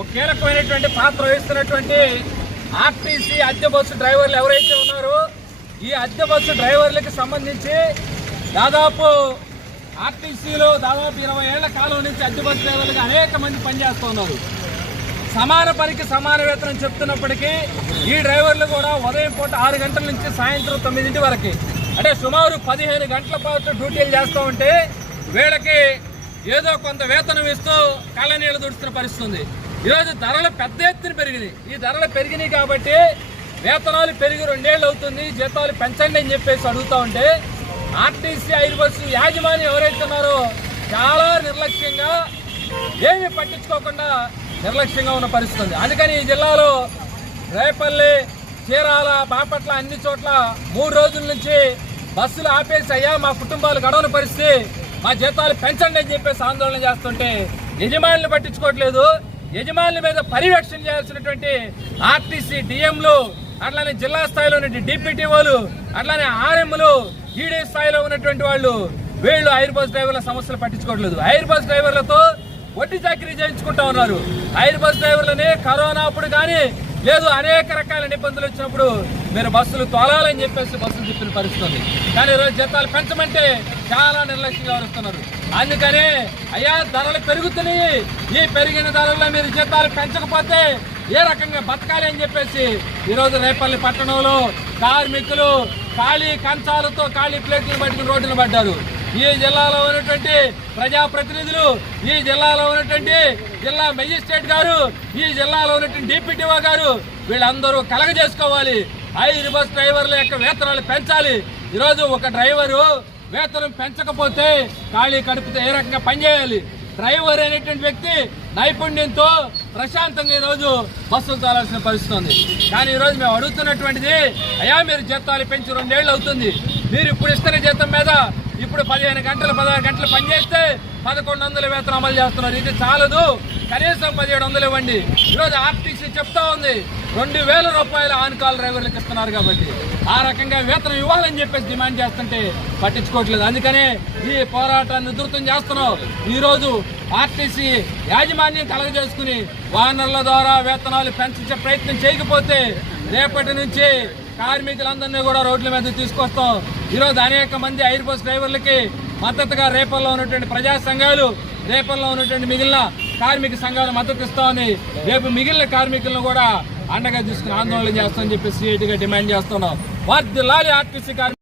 ఒక కీలకమైనటువంటి పాత్ర వహిస్తున్నటువంటి ఆర్టీసీ అద్దె బస్సు డ్రైవర్లు ఎవరైతే ఉన్నారో ఈ అద్దె బస్సు డ్రైవర్లకు సంబంధించి దాదాపు ఆర్టీసీలో దాదాపు 20 ఏళ్ల కాలం నుంచి అద్దె బస్సు డ్రైవర్లుగా అనేక మంది పనిచేస్తూ ఉన్నారు. సమాన పనికి సమాన వేతనం చెప్తున్నప్పటికీ ఈ డ్రైవర్లు కూడా ఉదయం పూట 6 గంటల నుంచి సాయంత్రం 9 వరకు అంటే సుమారు 15 గంటల పాటు డ్యూటీలు చేస్తూ ఉంటే వీళ్ళకి ఏదో కొంత వేతనం ఇస్తూ కళ్ళనీళ్ళు దుడుస్తున్న పరిస్థితుంది. ఈరోజు ధరలు పెద్ద ఎత్తున పెరిగినాయి. ఈ ధరలు పెరిగినాయి కాబట్టి వేతనాలు పెరిగి 2 ఏళ్ళు అవుతుంది, జీతాలు పెంచండి అని చెప్పేసి అడుగుతూ ఉంటే ఆర్టీసీ ఐదు బస్సు యాజమాన్యం ఎవరైతే ఉన్నారో చాలా నిర్లక్ష్యంగా ఏమీ పట్టించుకోకుండా నిర్లక్ష్యంగా ఉన్న పరిస్థితి ఉంది. అందుకని ఈ జిల్లాలో రేపల్లి, చీరాల, బాపట్ల అన్ని చోట్ల 3 రోజుల నుంచి బస్సులు ఆపేసి అయ్యా మా కుటుంబాలు గడవని పరిస్థితి, మా జీతాలు పెంచండి అని చెప్పేసి ఆందోళన చేస్తుంటే యజమానులు పట్టించుకోవట్లేదు. యజమానుల మీద పర్యవేక్షణ చేయాల్సినటువంటి ఆర్టీసీ డిఎంలు, అట్లానే జిల్లా స్థాయిలో ఉన్నటువంటి డిప్యూటీఓలు, అట్లానే ఆర్ఎంలు, ఈడీ స్థాయిలో ఉన్నటువంటి వాళ్ళు వీళ్ళు ఎయిర్ బస్ డ్రైవర్ల సమస్యలు పట్టించుకోవట్లేదు. ఎయిర్ బస్ డ్రైవర్లతో వడ్డీ చాకరీ చేయించుకుంటా ఉన్నారు. ఎయిర్ బస్ డ్రైవర్లని కరోనా అప్పుడు కానీ లేదు అనేక రకాల ఇబ్బందులు వచ్చినప్పుడు మీరు బస్సులు తోలాలని చెప్పేసి బస్సులు తిప్పిన పరిస్థితి ఉంది. కానీ ఈరోజు జీతాలు పెంచమంటే చాలా నిర్లక్ష్యంగా వస్తున్నారు. అందుకనే అయ్యా ధరలు పెరుగుతున్నాయి, ఈ పెరిగిన ధరల్లో మీరు జీతాలు పెంచకపోతే ఏ రకంగా బతకాలి అని చెప్పేసి ఈరోజు రేపల్లి పట్టణంలో కార్మికులు ఖాళీ కంచాలతో ఖాళీ ప్లేట్లు పట్టుకుని రోడ్డున పడ్డారు. ఈ జిల్లాలో ఉన్నటువంటి ప్రజాప్రతినిధులు, ఈ జిల్లాలో ఉన్నటువంటి జిల్లా మెజిస్ట్రేట్ గారు, ఈ జిల్లాలో ఉన్నటువంటి డిప్యూటీఓ గారు వీళ్ళందరూ కలగజేసుకోవాలి. ఐదు బస్ డ్రైవర్ల యొక్క వేతనాలు పెంచాలి. ఈరోజు ఒక డ్రైవరు వేతనం పెంచకపోతే ఖాళీ కడుపుతో ఏ రకంగా పనిచేయాలి? డ్రైవర్ అనేటువంటి వ్యక్తి నైపుణ్యంతో ప్రశాంతంగా ఈరోజు బస్సులు తోలాల్సిన పరిస్థితి ఉంది. కానీ ఈరోజు మేము అడుగుతున్నటువంటిది అయ్యా మీరు జీతాలు పెంచి 2 ఏళ్ళు అవుతుంది, మీరు ఇప్పుడు ఇస్తున్న జీతం మీద ఇప్పుడు 15 గంటలు 16 గంటలు పనిచేస్తే 1100 వేతనం అమలు చేస్తున్నారు. ఇది చాలదు, కనీసం 1700 ఇవ్వండి. ఈరోజు ఆర్టీసీ చెప్తా ఉంది 2000 రూపాయలు ఆన్ కాల్ డ్రైవర్లకు ఇస్తున్నారు కాబట్టి ఆ రకంగా వేతనం ఇవ్వాలని చెప్పేసి డిమాండ్ చేస్తుంటే పట్టించుకోవట్లేదు. అందుకనే ఈ పోరాటాన్ని ఉధృతం చేస్తున్నాం. ఈరోజు ఆర్టీసీ యాజమాన్యం కలగజేసుకుని వాహనాల ద్వారా వేతనాలు పెంచే ప్రయత్నం చేయకపోతే రేపటి నుంచి కార్మికులందరినీ కూడా రోడ్ల మీద తీసుకొస్తాం. ఈరోజు అనేక మంది ఎయిర్ బస్ డ్రైవర్లకి మద్దతుగా రేపల్లో ఉన్నటువంటి ప్రజా సంఘాలు, రేపల్లో ఉన్నటువంటి మిగిలిన కార్మిక సంఘాలు మద్దతు ఇస్తామని రేపు మిగిలిన కార్మికులను కూడా అండగా తీసుకుని ఆందోళన చేస్తామని చెప్పి సిఐటిగా డిమాండ్ చేస్తున్నాం. వర్ధిల్లాలి ఆర్టీసీ కార్మికులు.